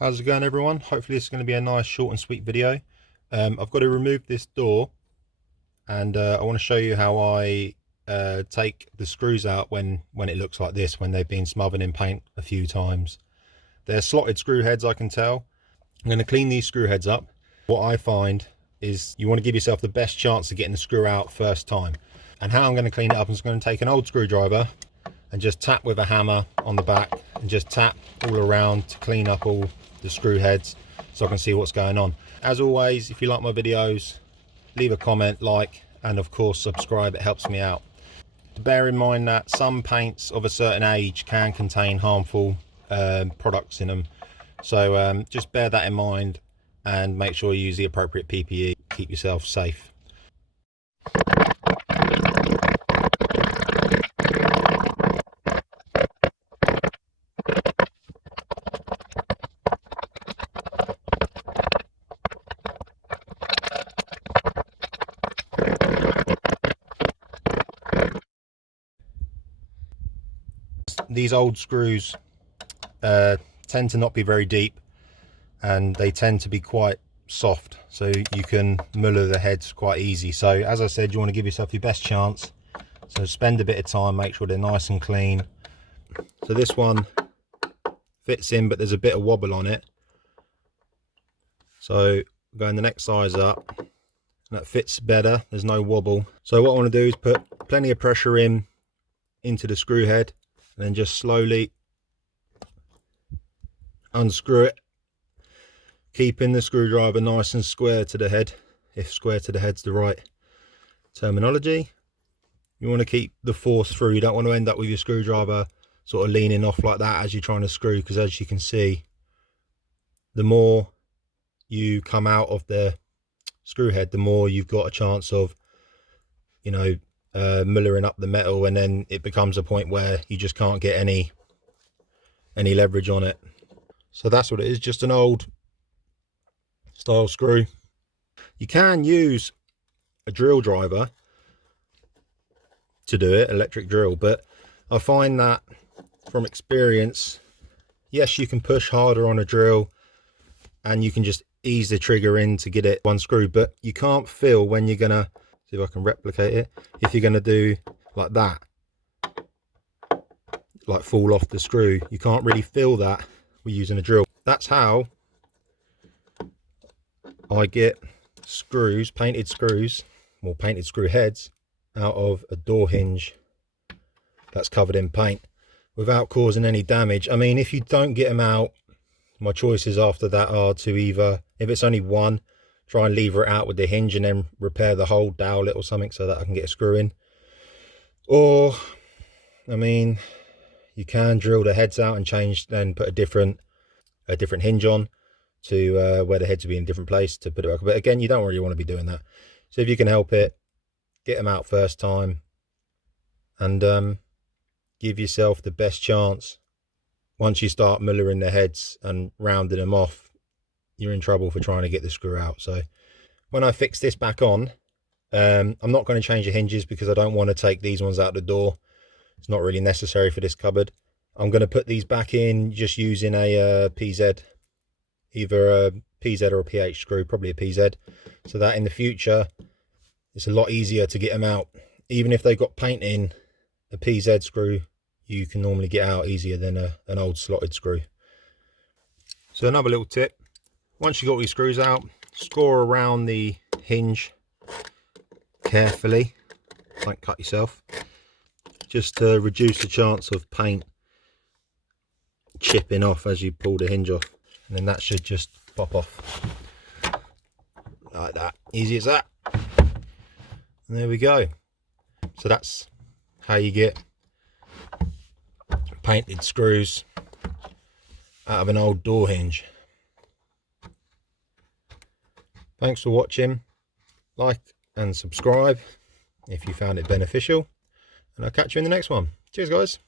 How's it going, everyone? Hopefully this is going to be a nice short and sweet video. I've got to remove this door, and I want to show you how I take the screws out when it looks like this, when they've been smothered in paint a few times. They're slotted screw heads, I can tell. I'm going to clean these screw heads up. What I find is you want to give yourself the best chance of getting the screw out first time. And how I'm going to clean it up, I'm just going to take an old screwdriver and just tap with a hammer on the back and just tap all around to clean up all the screw heads so I can see what's going on. As always, if you like my videos, leave a comment, like, and of course subscribe. It helps me out. Bear in mind that some paints of a certain age can contain harmful products in them, so just bear that in mind and make sure you use the appropriate PPE. Keep yourself safe. These old screws tend to not be very deep, and they tend to be quite soft, so you can muller the heads quite easy. So as I said, you want to give yourself your best chance, so spend a bit of time, make sure they're nice and clean. So this one fits in, but there's a bit of wobble on it, so going the next size up, and that fits better, there's no wobble. So what I want to do is put plenty of pressure into the screw head, and then just slowly unscrew it, keeping the screwdriver nice and square to the head, if square to the head's the right terminology. You want to keep the force through. You don't want to end up with your screwdriver sort of leaning off like that as you're trying to screw, because as you can see, the more you come out of the screw head, the more you've got a chance of, you know, mullering up the metal, and then it becomes a point where you just can't get any leverage on it. So that's what it is, just an old style screw. You can use a drill driver to do it, electric drill, but I find that from experience, yes, you can push harder on a drill and you can just ease the trigger in to get it unscrewed, but you can't feel when you're gonna, see if I can replicate it, if you're gonna do like that, like fall off the screw, you can't really feel that with using a drill. That's how I get screws, painted screws, or painted screw heads out of a door hinge that's covered in paint without causing any damage. I mean, if you don't get them out, my choices after that are to either, if it's only one, try and lever it out with the hinge and then repair the hole, dowel it or something so that I can get a screw in. Or, I mean, you can drill the heads out and change, then put a different hinge on to where the heads will be in a different place to put it back. But again, you don't really want to be doing that. So if you can help it, get them out first time, and give yourself the best chance. Once you start mullering the heads and rounding them off, you're in trouble for trying to get the screw out. So when I fix this back on, I'm not going to change the hinges because I don't want to take these ones out the door. It's not really necessary for this cupboard. I'm going to put these back in just using a PZ, either a PZ or a PH screw, probably a PZ, so that in the future it's a lot easier to get them out. Even if they've got paint in, a PZ screw you can normally get out easier than an old slotted screw. So another little tip, once you've got these screws out, score around the hinge carefully, don't cut yourself, just to reduce the chance of paint chipping off as you pull the hinge off, and then that should just pop off like that, easy as that. And there we go. So that's how you get painted screws out of an old door hinge. Thanks for watching. Like and subscribe if you found it beneficial, and I'll catch you in the next one. Cheers, guys.